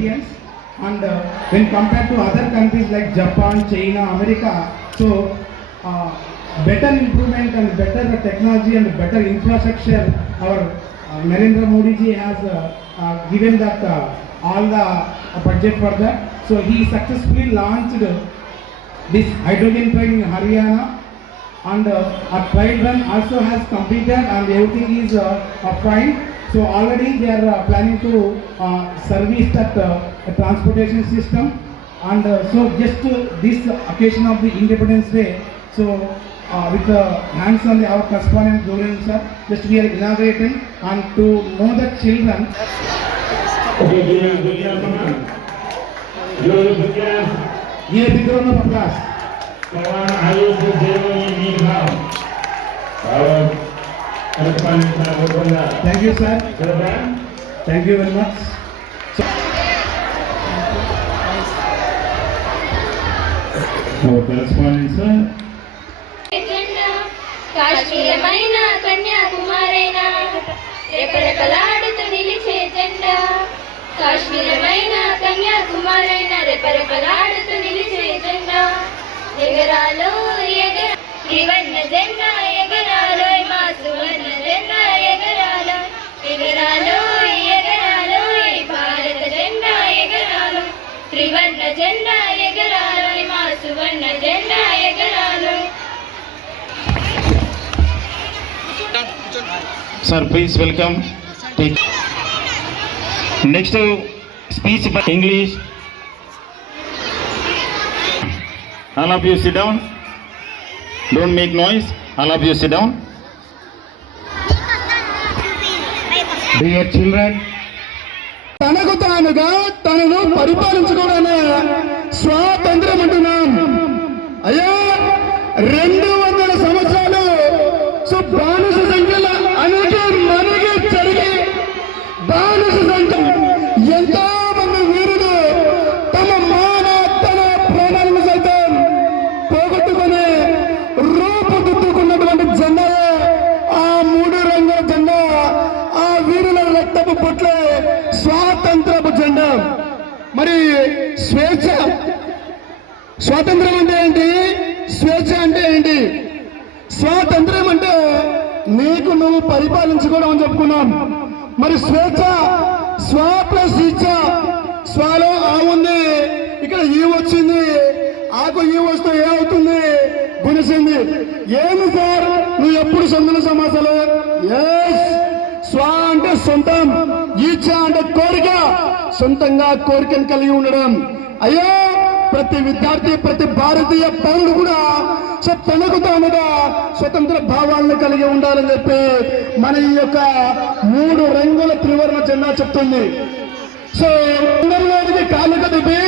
millions. And when compared to other countries like Japan, China, America, so better improvement and better technology and better infrastructure, our Narendra Modi ji has given that all the budget for that. So he successfully launched this hydrogen train in Haryana, and a trial run also has completed and everything is fine. So already they are planning to service that transportation system. And so just this occasion of the Independence Day, so with the hands on our correspondent Gaurav sir, just we are inaugurating and to know the children. Ye big round of applause. Thank you, sir. Thank you very much. Our correspondent, sir. కాశ్మీరమైన కన్యాకుమారైన రెపరెపలాడుతూ నిలిచే జెండా. కాశ్మీరమైన కన్యాకుమారైన రెపరెపలాడుతూ నిలిచే జెండా. ఎగరాలో త్రివర్ణ జెండా ఎగరాలో, మా సువర్ణ జెండా ఎగరాలో. ఎగరాలో ఎగరాలో ఈ భారత జెండా ఎగరాలో. త్రివర్ణ జెండా ఎగరాలో, మా సువర్ణ జెండా ఎగరాలో. Sir, please welcome. Next speech by English. All of you sit down. Don't make noise. All of you sit down. Dear children, తనకు తానుగా తనను పరిపాలించుకోవడమే స్వాతంత్రం అంటున్నాం. అయ్యా 200 సంవత్సరాలు బానిస సంఖ్యల అణిగి మణిగి జరిగి బానిస సంఖ్య ఎంతో మంది వీరులు తమ మాన తన ప్రాణాలను సైతం పోగొట్టుకుని రూపుదిద్దుకున్నటువంటి జెండా ఆ 3 రంగుల జెండా, ఆ వీరుల రక్తపు పొట్లే స్వాతంత్రపు జెండా. మరి స్వేచ్ఛ, స్వాతంత్రం అంటే ఏంటి, స్వేచ్ఛ అంటే ఏంటి? స్వాతంత్రం అంటే నీకు నువ్వు పరిపాలించుకోవడం అని చెప్పుకున్నాం. మరి స్వేచ్ఛ, స్వ ప్లస్ ఇచ్చ, స్వలో ఆ ఉంది, ఇక్కడ ఈ వచ్చింది, ఆకు ఈ వస్తే ఏ అవుతుంది, గునిసింది. ఏమి సార్ నువ్వు ఎప్పుడు సొంత సమాసాలు? స్వ అంటే సొంతం, ఈచ్ఛ అంటే కోరిక, సొంతంగా కోరికను కలిగి ఉండడం. అయ్యో ప్రతి విద్యార్థి, ప్రతి భారతీయ పౌరుడు కూడా తనకు తానుగా స్వతంత్ర భావాలను కలిగి ఉండాలని చెప్పి మన ఈ యొక్క 3 రంగుల త్రివర్ణ జెండా చెప్తుంది. సో రంగంలోనికి కాలు కదిపి,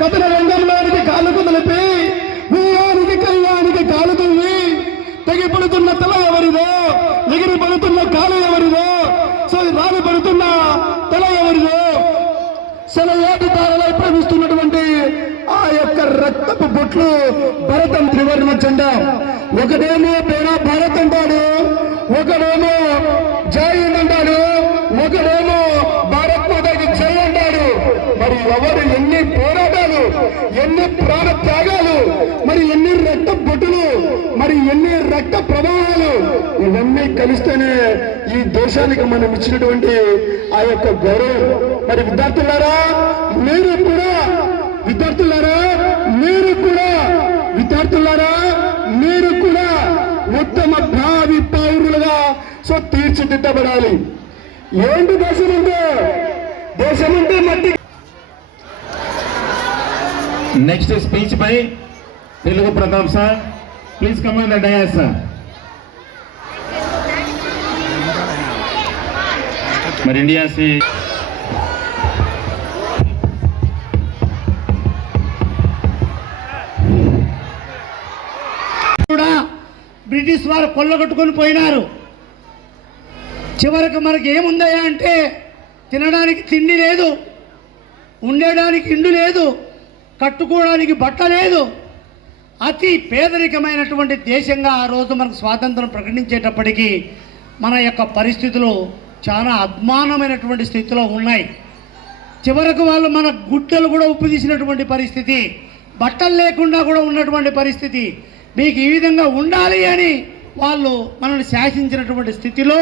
కథన రంగంలోనికి కాలు కుదిలిపి, వీయానికి కళ్యాణికి కాలు తువ్వి, తెగిపడుతున్న తల ఎవరిదో, ఎగిరి పడుతున్న కాలు ఎవరిదో, సో రాలి పడుతున్న తల ఎవరిదో, సెలయేటి తారలై ప్రవహిస్తున్నటువంటి ఆ యొక్క రక్తపు బొట్లు భరతం త్రివర్ణ జెండా. ఒకడేమో పేరా భారత్ అంటాడు, ఒకడేమో జై అంటాడు, ఒకడేమో భారత్ మాతకి జై అంటాడు. మరి ఎవరు ఎన్ని పోరాటాలు, ఎన్ని ప్రాణ త్యాగాలు, మరి ఎన్ని రక్త బొట్టులు, మరి ఎన్ని రక్త ప్రవాహాలు, ఇవన్నీ కలిస్తేనే ఈ దేశానికి మనం ఇచ్చినటువంటి ఆ యొక్క గౌరవం. మరి విద్యార్థులారా మీరు కూడా, విద్యార్థులారా మీరు కూడా ఉత్తమ భావి పౌరులుగా తీర్చిదిద్దబడాలి. ఏంటి దేశం అంటే? దేశం అంటే మట్టి. Next speech by Telugu Pratap sir. Please come on the dais, sir. మరి ఇండియా కూడా బ్రిటిష్ వారు కొల్లగొట్టుకొని పోయినారు. చివరికి మనకి ఏముందయ్యా అంటే తినడానికి తిండి లేదు, ఉండడానికి ఇండు లేదు, కట్టుకోవడానికి బట్ట లేదు. అతి పేదరికమైనటువంటి దేశంగా ఆ రోజు మనకు స్వాతంత్రం ప్రకటించేటప్పటికీ మన యొక్క పరిస్థితులు చాలా అద్మానమైనటువంటి స్థితిలో ఉన్నాయి. చివరకు వాళ్ళు మన గుడ్డలు కూడా ఉప్పు తీసినటువంటి పరిస్థితి, బట్టలు లేకుండా కూడా ఉన్నటువంటి పరిస్థితి. మీకు ఈ విధంగా ఉండాలి అని వాళ్ళు మనల్ని శాసించినటువంటి స్థితిలో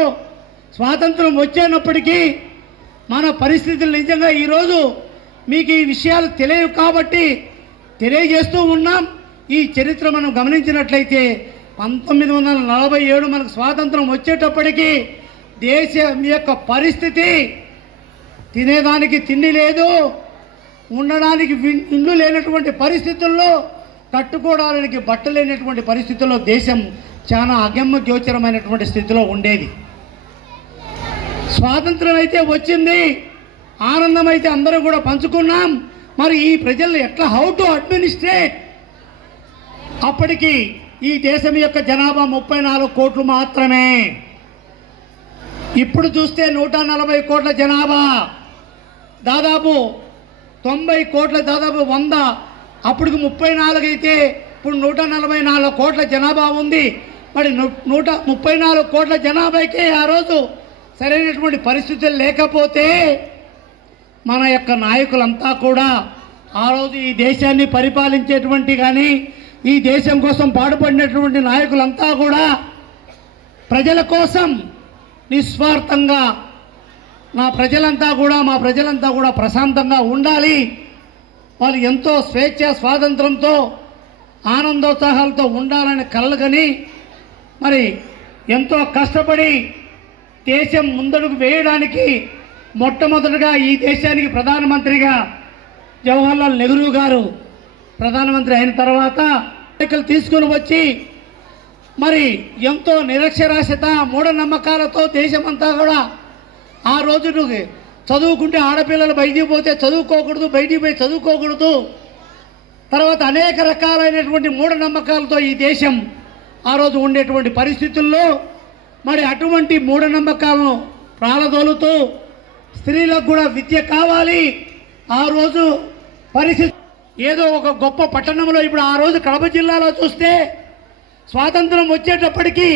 స్వాతంత్రం వచ్చేటప్పటికీ మన పరిస్థితులు నిజంగా ఈరోజు మీకు ఈ విషయాలు తెలియవు కాబట్టి తెలియజేస్తూ ఉన్నాం. ఈ చరిత్ర మనం గమనించినట్లయితే 1947 మనకు స్వాతంత్రం వచ్చేటప్పటికి దేశం యొక్క పరిస్థితి తినేదానికి తిండి లేదు, ఉండడానికి ఇల్లు లేనటువంటి పరిస్థితుల్లో, కట్టుకోవడానికి బట్టలు లేనటువంటి పరిస్థితుల్లో దేశం చాలా అగమ్య గోచరమైనటువంటి స్థితిలో ఉండేది. స్వాతంత్రం అయితే వచ్చింది, ఆనందం అయితే అందరూ కూడా పంచుకున్నాం. మరి ఈ ప్రజలు ఎట్లా హౌ టు అడ్మినిస్ట్రేట్? అప్పటికి ఈ దేశం యొక్క జనాభా 34 కోట్లు మాత్రమే. ఇప్పుడు చూస్తే 140 కోట్ల జనాభా, దాదాపు 90 కోట్ల, దాదాపు 100. అప్పటికి 34 అయితే ఇప్పుడు 144 కోట్ల జనాభా ఉంది. మరి 134 కోట్ల జనాభాకే ఆ రోజు సరైనటువంటి పరిస్థితులు లేకపోతే మన యొక్క నాయకులంతా కూడా ఆ రోజు ఈ దేశాన్ని పరిపాలించేటువంటి కానీ ఈ దేశం కోసం పాటుపడినటువంటి నాయకులంతా కూడా ప్రజల కోసం నిస్వార్థంగా మా ప్రజలంతా కూడా ప్రశాంతంగా ఉండాలి, వాళ్ళు ఎంతో స్వేచ్ఛ స్వాతంత్రంతో ఆనందోత్సాహాలతో ఉండాలని కలగని మరి ఎంతో కష్టపడి దేశం ముందడుగు వేయడానికి మొట్టమొదటిగా ఈ దేశానికి ప్రధానమంత్రిగా జవహర్లాల్ నెహ్రూ గారు ప్రధానమంత్రి అయిన తర్వాత ఎన్నికలు తీసుకుని వచ్చి మరి ఎంతో నిరక్షరాస్యత మూఢనమ్మకాలతో దేశమంతా కూడా ఆ రోజు చదువుకుంటే ఆడపిల్లలు బయటికి పోతే చదువుకోకూడదు, బయటికి పోయి చదువుకోకూడదు, తర్వాత అనేక రకాలైనటువంటి మూఢనమ్మకాలతో ఈ దేశం ఆ రోజు ఉండేటువంటి పరిస్థితుల్లో మరి అటువంటి మూఢనమ్మకాలను ప్రాలదోలుతూ స్త్రీలకు కూడా విద్య కావాలి. ఆ రోజు పరిస్థితి ఏదో ఒక గొప్ప పట్టణంలో, ఇప్పుడు ఆ రోజు కడప జిల్లాలో చూస్తే స్వాతంత్రం వచ్చేటప్పటికి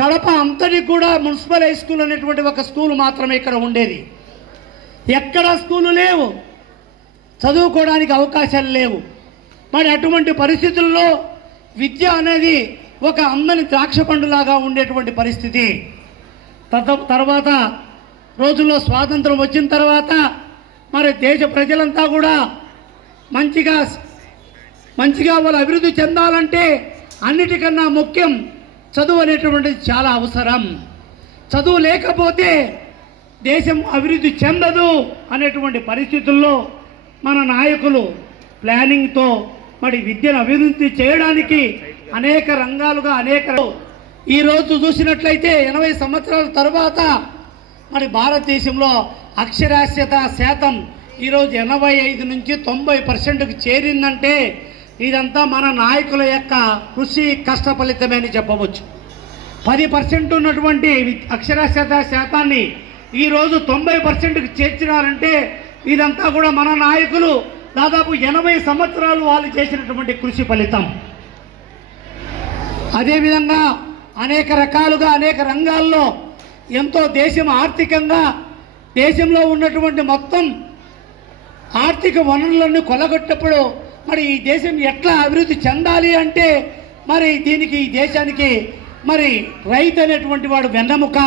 కడప అంతటికి కూడా మున్సిపల్ హై స్కూల్ అనేటువంటి ఒక స్కూల్ మాత్రమే ఇక్కడ ఉండేది. ఎక్కడా స్కూలు లేవు, చదువుకోవడానికి అవకాశాలు లేవు. మరి అటువంటి పరిస్థితుల్లో విద్య అనేది ఒక అందని ద్రాక్ష పండులాగా ఉండేటువంటి పరిస్థితి. తర్వాత రోజుల్లో స్వాతంత్రం వచ్చిన తర్వాత మరి దేశ ప్రజలంతా కూడా మంచిగా వాళ్ళు అభివృద్ధి చెందాలంటే అన్నిటికన్నా ముఖ్యం చదువు అనేటువంటిది చాలా అవసరం. చదువు లేకపోతే దేశం అభివృద్ధి చెందదు అనేటువంటి పరిస్థితుల్లో మన నాయకులు ప్లానింగ్తో మరి విద్యను అభివృద్ధి చేయడానికి అనేక రంగాలుగా ఈరోజు చూసినట్లయితే 80 సంవత్సరాల తర్వాత మరి భారతదేశంలో అక్షరాస్యత శాతం ఈరోజు 85 నుంచి 90%కు చేరిందంటే ఇదంతా మన నాయకుల యొక్క కృషి కష్ట ఫలితమే అని చెప్పవచ్చు. 10% ఉన్నటువంటి అక్షరాస్యత శాతాన్ని ఈరోజు 90%కు చేర్చినారంటే ఇదంతా కూడా మన నాయకులు దాదాపు 80 సంవత్సరాలు వాళ్ళు చేసినటువంటి కృషి ఫలితం. అదేవిధంగా అనేక రకాలుగా అనేక రంగాల్లో ఎంతో దేశం ఆర్థికంగా దేశంలో ఉన్నటువంటి మొత్తం ఆర్థిక వనరులను కొలగొట్టప్పుడు మరి ఈ దేశం ఎట్లా అభివృద్ధి చెందాలి అంటే మరి దీనికి ఈ దేశానికి మరి రైతు అనేటువంటి వాడు వెన్నెముక.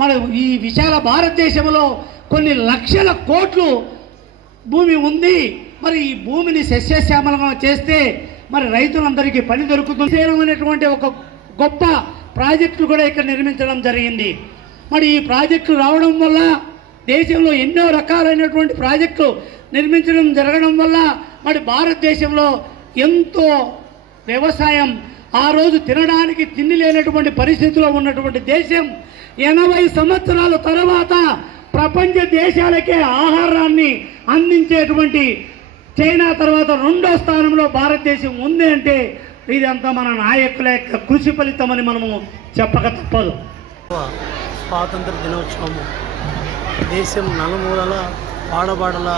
మరి ఈ విశాల భారతదేశంలో కొన్ని లక్షల కోట్లు భూమి ఉంది. మరి ఈ భూమిని సస్యశ్యామలంగా చేస్తే మరి రైతులందరికీ పని దొరుకుతుంది అనేటువంటి ఒక గొప్ప ప్రాజెక్టులు కూడా ఇక్కడ నిర్మించడం జరిగింది. మరి ఈ ప్రాజెక్టులు రావడం వల్ల దేశంలో ఎన్నో రకాలైనటువంటి ప్రాజెక్టులు నిర్మించడం జరగడం వల్ల మరి భారతదేశంలో ఎంతో వ్యవసాయం, ఆ రోజు తినడానికి తిండి లేనటువంటి పరిస్థితిలో ఉన్నటువంటి దేశం 80 సంవత్సరాల తర్వాత ప్రపంచ దేశాలకే ఆహారాన్ని అందించేటువంటి చైనా తర్వాత 2వ స్థానంలో భారతదేశం ఉంది అంటే ఇదంతా మన నాయకుల యొక్క కృషి ఫలితమని మనము చెప్పక తప్పదు. స్వాతంత్ర దినోత్సవము దేశం నలుమూలల వాడబాడల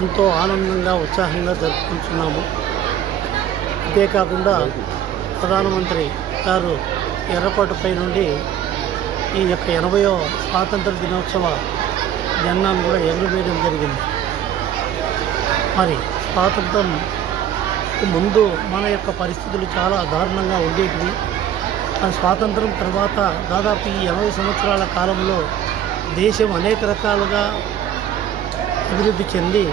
ఎంతో ఆనందంగా ఉత్సాహంగా జరుపుకుంటున్నాము. అంతేకాకుండా ప్రధానమంత్రి గారు ఎర్రకోటపై నుండి ఈ యొక్క 80వ స్వాతంత్ర దినోత్సవ జెండాను కూడా ఎగురవేయడం జరిగింది. మరి స్వాతంత్రం ముందు మన యొక్క పరిస్థితులు చాలా దారుణంగా ఉండేటివి. ఆ స్వాతంత్రం తర్వాత దాదాపు ఈ 80 సంవత్సరాల కాలంలో దేశం అనేక రకాలుగా అభివృద్ధి చెంది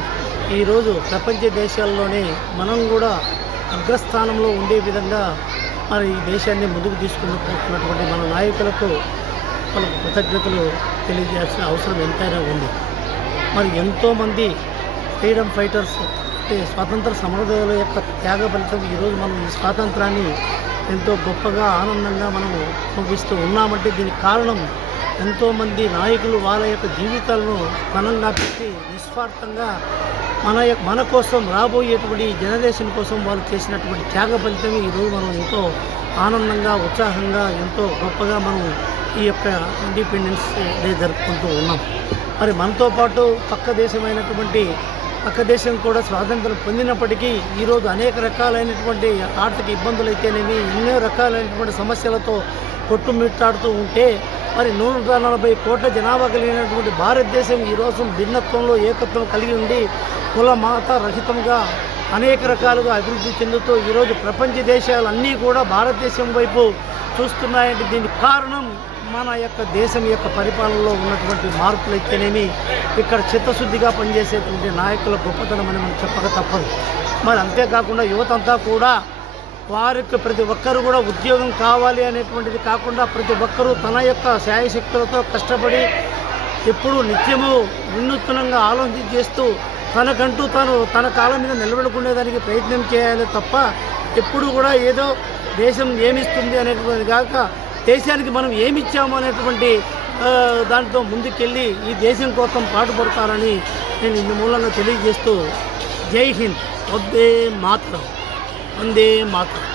ఈరోజు ప్రపంచ దేశాల్లోనే మనం కూడా అగ్రస్థానంలో ఉండే విధంగా మరి ఈ దేశాన్ని ముందుకు తీసుకున్నటువంటి మన నాయకులకు వాళ్ళకు కృతజ్ఞతలు తెలియజేయాల్సిన అవసరం ఎంతైనా ఉంది. మరి ఎంతోమంది ఫ్రీడమ్ ఫైటర్స్ అంటే స్వాతంత్ర సమరయోధుల యొక్క త్యాగ ఫలితం ఈరోజు మనం ఈ స్వాతంత్రాన్ని ఎంతో గొప్పగా ఆనందంగా మనము అనుభవిస్తూ ఉన్నామంటే దీనికి కారణం ఎంతోమంది నాయకులు వాళ్ళ యొక్క జీవితాలను పణంగా పెట్టి నిస్వార్థంగా మన కోసం రాబోయేటువంటి జనరేషన్ కోసం వాళ్ళు చేసినటువంటి త్యాగ ఫలితమే ఈరోజు మనం ఎంతో ఆనందంగా ఉత్సాహంగా ఎంతో గొప్పగా మనం ఈ యొక్క ఇండిపెండెన్స్ డే జరుపుకుంటూ ఉన్నాం. మరి మనతో పాటు పక్క దేశం కూడా స్వాతంత్రం పొందినప్పటికీ ఈరోజు అనేక రకాలైనటువంటి ఆర్థిక ఇబ్బందులు అయితేనేమి ఎన్నో రకాలైనటువంటి సమస్యలతో కొట్టుమిట్టాడుతూ ఉంటే మరి 140 కోట్ల జనాభా కలిగినటువంటి భారతదేశం ఈరోజు భిన్నత్వంలో ఏకత్వం కలిగి ఉండి కుల మత రహితంగా అనేక రకాలుగా అభివృద్ధి చెందుతూ ఈరోజు ప్రపంచ దేశాలన్నీ కూడా భారతదేశం వైపు చూస్తున్నాయంటే దీనికి కారణం మన యొక్క దేశం యొక్క పరిపాలనలో ఉన్నటువంటి మార్పులు అయితేనేమి ఇక్కడ చిత్తశుద్ధిగా పనిచేసేటువంటి నాయకుల గొప్పతనం అని మనం చెప్పక తప్పదు. మరి అంతేకాకుండా యువతంతా కూడా వారికి ప్రతి ఒక్కరు కూడా ఉద్యోగం కావాలి అనేటువంటిది కాకుండా ప్రతి ఒక్కరూ తన యొక్క శాయశక్తులతో కష్టపడి ఎప్పుడూ నిత్యము వినూత్నంగా ఆలోచన చేస్తూ తనకంటూ తన కాలం మీద నిలబడుకునేదానికి ప్రయత్నం చేయాలి తప్ప ఎప్పుడు కూడా ఏదో దేశం ఏమిస్తుంది అనేటువంటి కాక దేశానికి మనం ఏమిచ్చాము అనేటువంటి దాంతో ముందుకెళ్ళి ఈ దేశం కోసం పాటుపడతారని నేను ఇందు మూలంగా తెలియజేస్తూ జై హింద్, వందే మాతరం, వందే మాతరం.